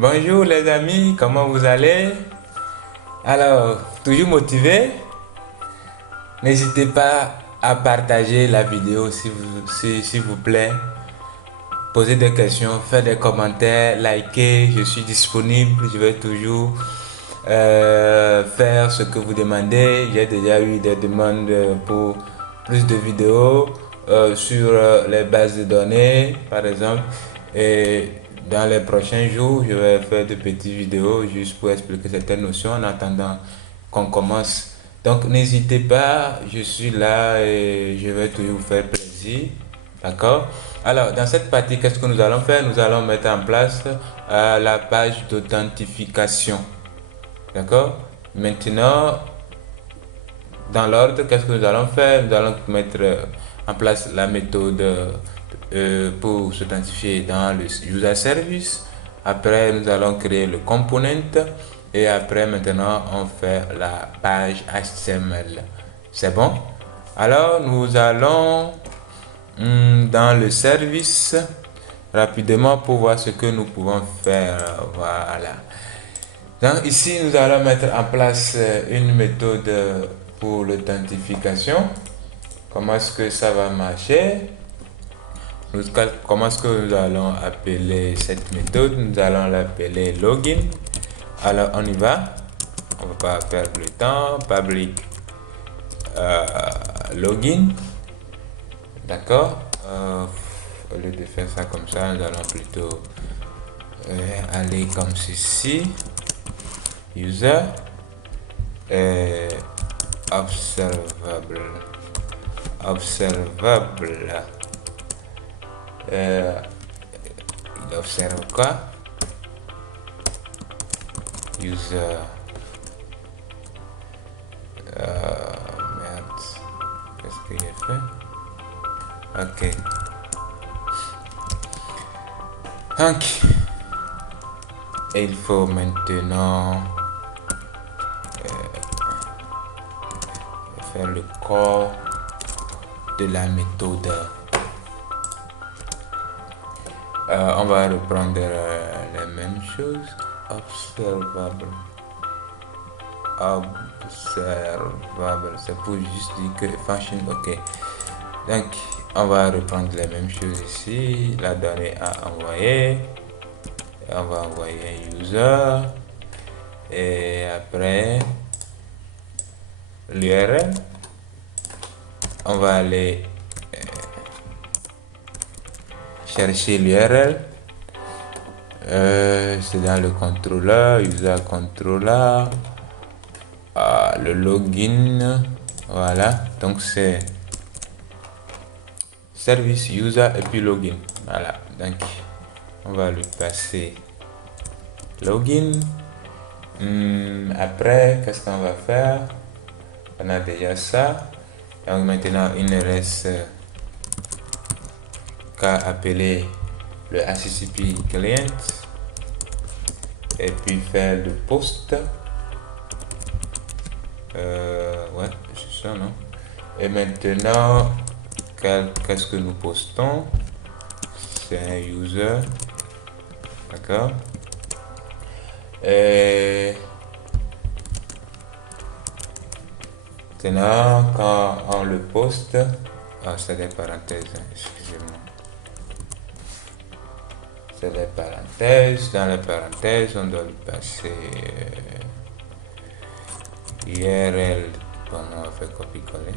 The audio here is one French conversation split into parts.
Bonjour les amis, comment vous allez? Alors, toujours motivé? N'hésitez pas à partager la vidéo s'il vous plaît. Posez des questions, faites des commentaires, likez, je suis disponible, je vais toujours faire ce que vous demandez. J'ai déjà eu des demandes pour plus de vidéos sur les bases de données, par exemple. Et dans les prochains jours, je vais faire de petites vidéos juste pour expliquer certaines notions en attendant qu'on commence. Donc n'hésitez pas, je suis là et je vais toujours vous faire plaisir. D'accord? Alors, dans cette partie, qu'est-ce que nous allons faire? Nous allons mettre en place la page d'authentification. D'accord? Maintenant, dans l'ordre, qu'est-ce que nous allons faire? Nous allons mettre en place la méthode pour s'authentifier dans le user service. Après, nous allons créer le component. Et après, maintenant, on fait la page HTML. C'est bon? Alors, nous allons dans le service rapidement pour voir ce que nous pouvons faire. Voilà. Donc ici, nous allons mettre en place une méthode pour l'authentification. Comment est-ce que ça va marcher? Comment est-ce que nous allons appeler cette méthode? Nous allons l'appeler login. Alors on y va. On ne va pas perdre le temps. Public login. D'accord. Au lieu de faire ça comme ça, nous allons plutôt aller comme ceci. User observable. Il observe quoi? User merde, qu'est-ce que j'ai fait? Ok, donc il faut maintenant faire le corps de la méthode. On va reprendre les mêmes choses. Observable, c'est pour juste dire que function. Ok, donc on va reprendre les mêmes choses ici. La donnée à envoyer, on va envoyer user et après l'URL, on va aller chercher l'URL. C'est dans le contrôleur, user controller, le login. Voilà, donc c'est service user et puis login. Voilà, donc on va lui passer login. Après, qu'est-ce qu'on va faire? On a déjà ça. Donc maintenant, il ne reste qu'à appeler le HTTP client et puis faire le post. Ouais, c'est ça, non? Et maintenant, qu'est-ce que nous postons? C'est un user. D'accord? Et maintenant, quand on le poste, c'est des parenthèses, excusez-moi. C'est les parenthèses. Dans les parenthèses, on doit lui passer URL. Bon, on va faire copier-coller.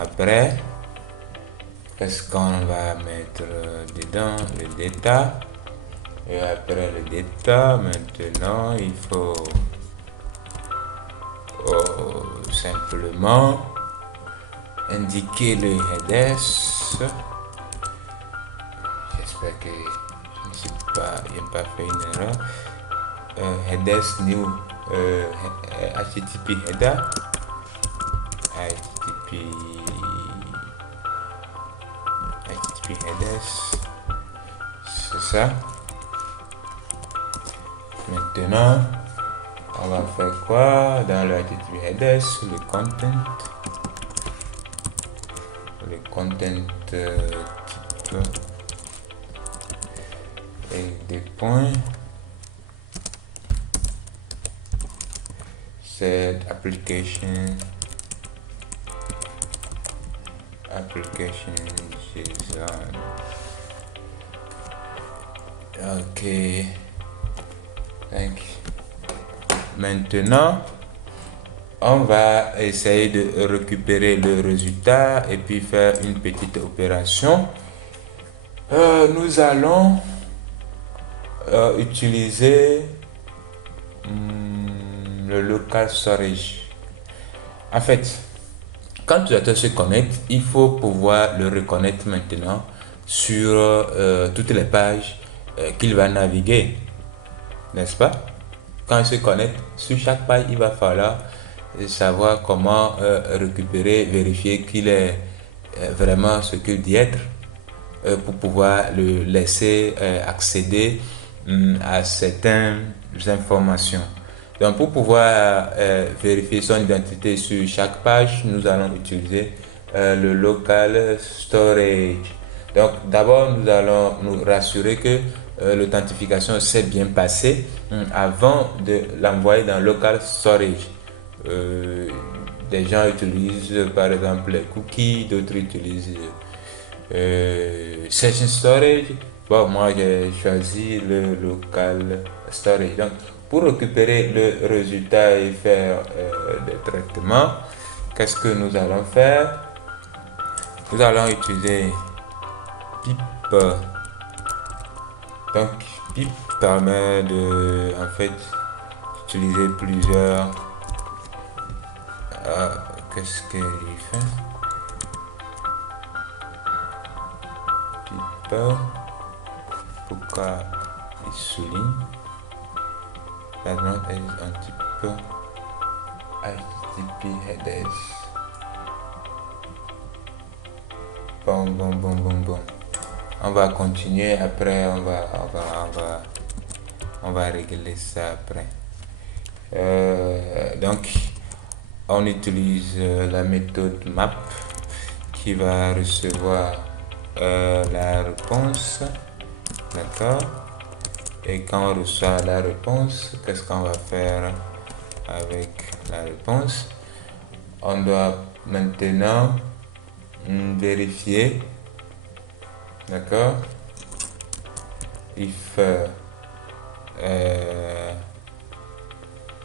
Après, qu'est-ce qu'on va mettre dedans? Le data. Et après le data, maintenant, il faut simplement indiquer le headers. J'espère que je n'ai pas fait une erreur. Headers new HTTP header. HTTP headers. C'est ça. Maintenant, on va faire quoi dans le HTTP headers? Le content. Le content type avec des points. Set application JSON. Ok. Donc, maintenant, on va essayer de récupérer le résultat et puis faire une petite opération. Nous allons utiliser le local storage. En fait, quand l'utilisateur se connecte, il faut pouvoir le reconnaître maintenant sur toutes les pages qu'il va naviguer, n'est-ce pas? Quand il se connecte, sur chaque page, il va falloir savoir comment récupérer, vérifier qu'il est vraiment ce qu'il dit être pour pouvoir le laisser accéder à certaines informations. Donc pour pouvoir vérifier son identité sur chaque page, nous allons utiliser le local storage. Donc d'abord, nous allons nous rassurer que l'authentification s'est bien passée avant de l'envoyer dans local storage. Des gens utilisent par exemple les cookies, d'autres utilisent session storage. Bon, moi j'ai choisi le local storage. Donc pour récupérer le résultat et faire des traitements, qu'est-ce que nous allons faire? Nous allons utiliser pip. Donc pip permet de en fait utiliser plusieurs qu'est-ce qu'il fait? Pip, pourquoi il souligne? La note est un petit peu HTTP headers. Bon. On va continuer après, on va régler ça après. Donc, on utilise la méthode map qui va recevoir la réponse, d'accord? Et quand on reçoit la réponse, qu'est-ce qu'on va faire avec la réponse? On doit maintenant vérifier, d'accord? If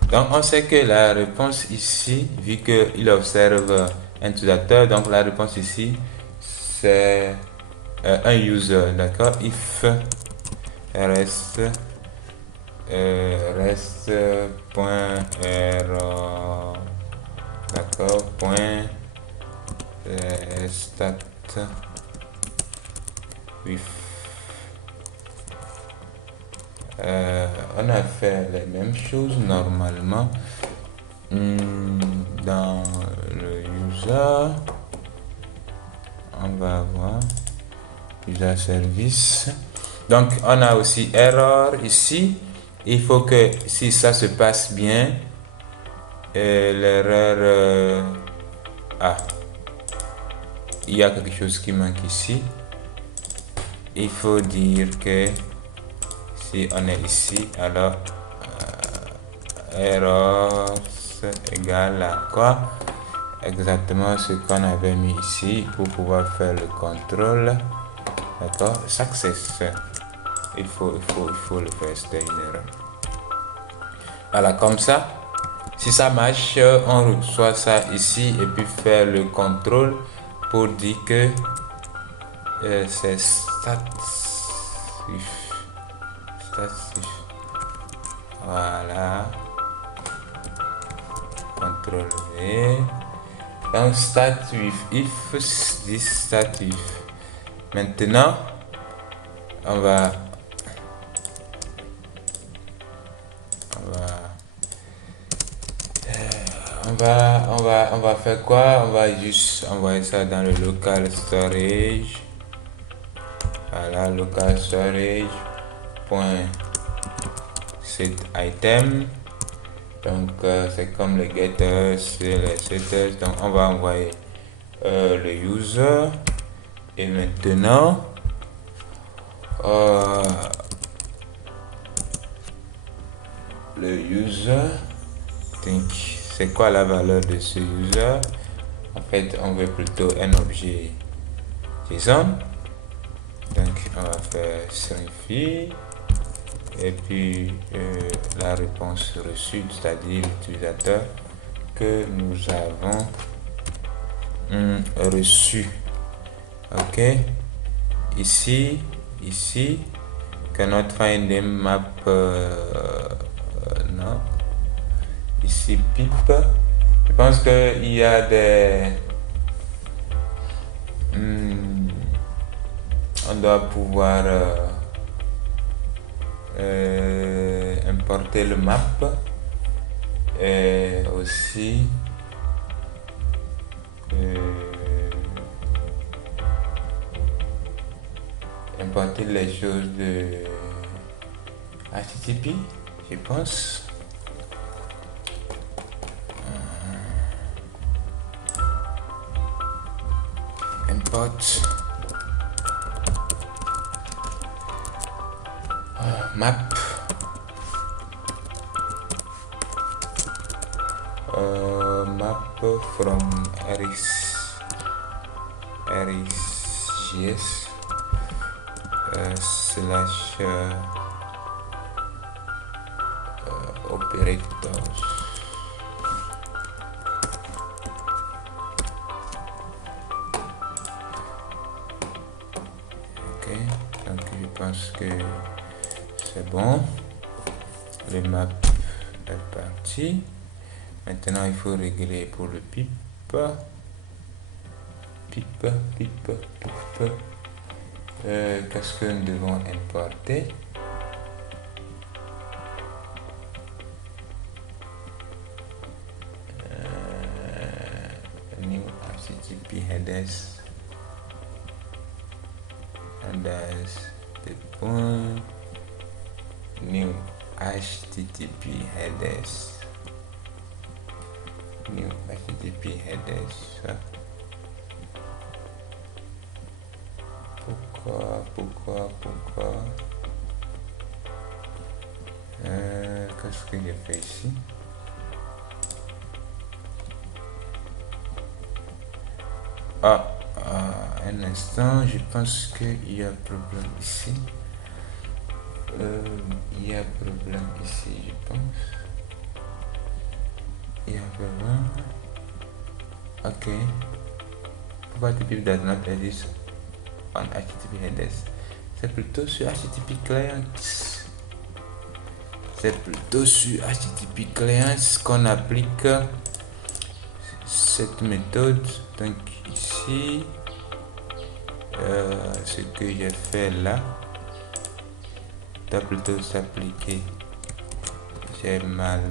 donc on sait que la réponse ici, vu qu'il observe un utilisateur, donc la réponse ici c'est un user, d'accord? If reste point error, d'accord, point stat with on a fait les mêmes choses normalement dans le user. On va voir user service. Donc on a aussi error ici. Il faut que si ça se passe bien, l'erreur il y a quelque chose qui manque ici. Il faut dire que si on est ici, alors error égale à quoi? Exactement ce qu'on avait mis ici pour pouvoir faire le contrôle, d'accord? Success. Il faut le faire, c'était une erreur. Voilà, comme ça, si ça marche, on reçoit ça ici et puis faire le contrôle pour dire que c'est statif. Voilà, contrôle V. Donc start with if this start with. Maintenant on va faire quoi? On va juste envoyer ça dans le local storage. Voilà, local storage point set item. Donc c'est comme les getters et les setters. Donc on va envoyer le user et maintenant le user. Donc, c'est quoi la valeur de ce user? En fait, on veut plutôt un objet JSON. Donc, on va faire stringify et puis la réponse reçue, c'est-à-dire l'utilisateur que nous avons reçu. Ok, ici cannot find the map. Non, ici pip. Je pense que il y a des on doit pouvoir importer le map et aussi importer les choses de HTTP, je pense. Import map map from RxJS slash operators. Ok, donc je pense que c'est bon. Le map est parti. Maintenant il faut régler pour le pip. Qu'est-ce que nous devons importer? New HTTP headers, and that's the point. New HTTP headers, new HTTP headers. Pourquoi qu'est-ce que j'ai fait ici? Un instant, je pense qu'il y a problème ici. Il y a problème ici, je pense. Il y a problème. Ok. Pourquoi TP does not exist on HTTP headers? C'est plutôt sur HTTP clients. C'est plutôt sur HTTP clients qu'on applique cette méthode. Donc ici, ce que j'ai fait là doit plutôt s'appliquer. J'ai mal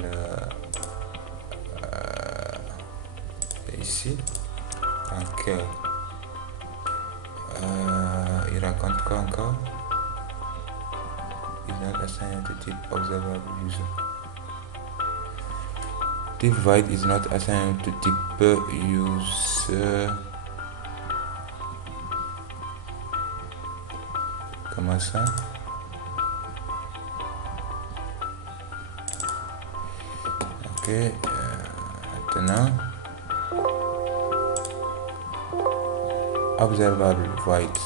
ici. Donc il raconte quoi encore? Is not assigned to type observable user. Type void is not assigned to type user. Comment ça? Ok, maintenant observable void.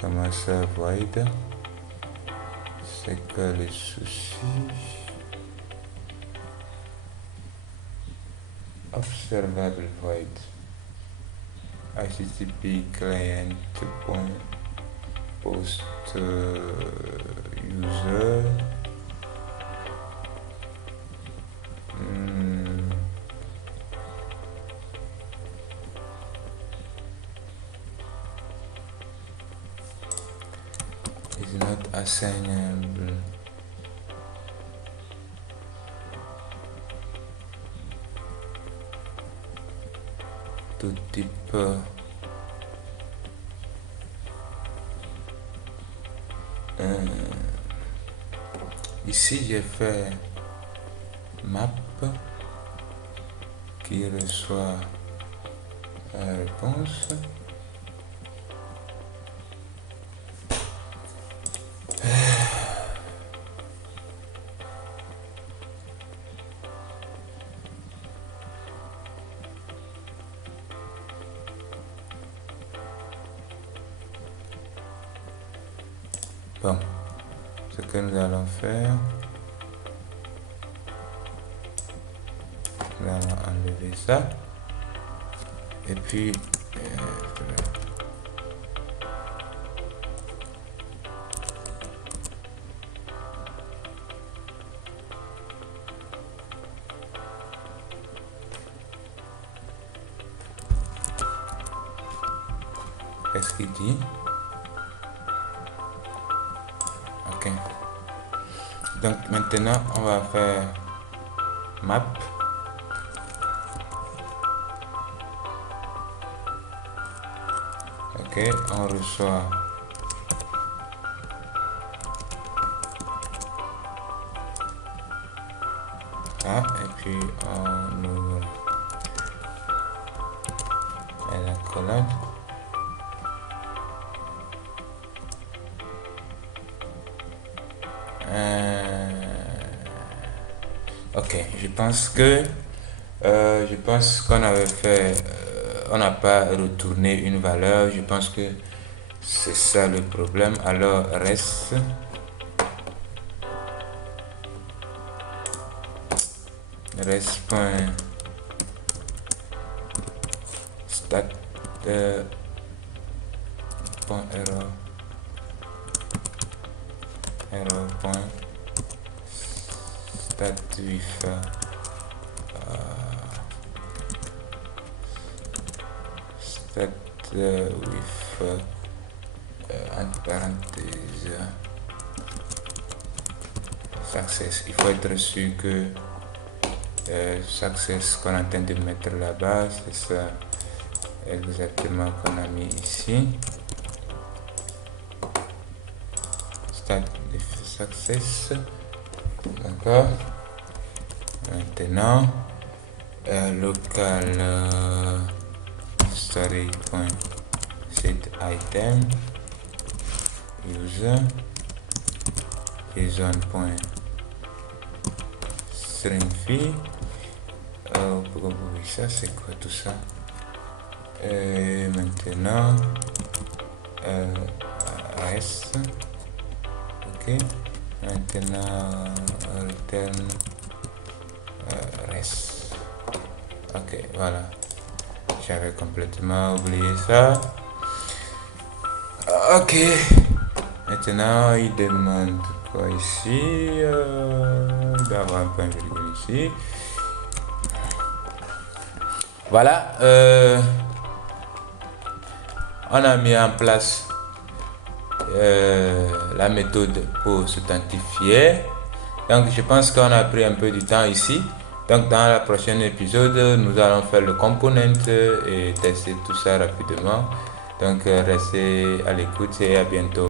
Comment ça void? C'est que le souci. Observable void. HTTP client post user. Is not assignable to type ici j'ai fait map qui reçoit la réponse. Bon, ce que nous allons faire, nous allons enlever ça. Et puis, qu'est-ce qu'il dit? Ok. Donc maintenant, on va faire map. Ok, on reçoit ça et puis on ouvre la colonne. Ok, je pense qu'on avait fait, on n'a pas retourné une valeur. Je pense que c'est ça le problème. Alors reste point stat point error point stat with entre parenthèses success. Il faut être sûr que success qu'on est en train de mettre là-bas, c'est ça exactement qu'on a mis ici. Start with success. D'accord. Maintenant, local story.set item user json.string oui, ça c'est quoi tout ça? Et maintenant reste. Ok, maintenant return reste. Ok, voilà, j'avais complètement oublié ça. Ok, maintenant il demande quoi ici? Il doit avoir un point virgule ici. Voilà, on a mis en place la méthode pour s'authentifier. Donc je pense qu'on a pris un peu du temps ici. Donc dans le prochain épisode, nous allons faire le component et tester tout ça rapidement. Donc restez à l'écoute et à bientôt.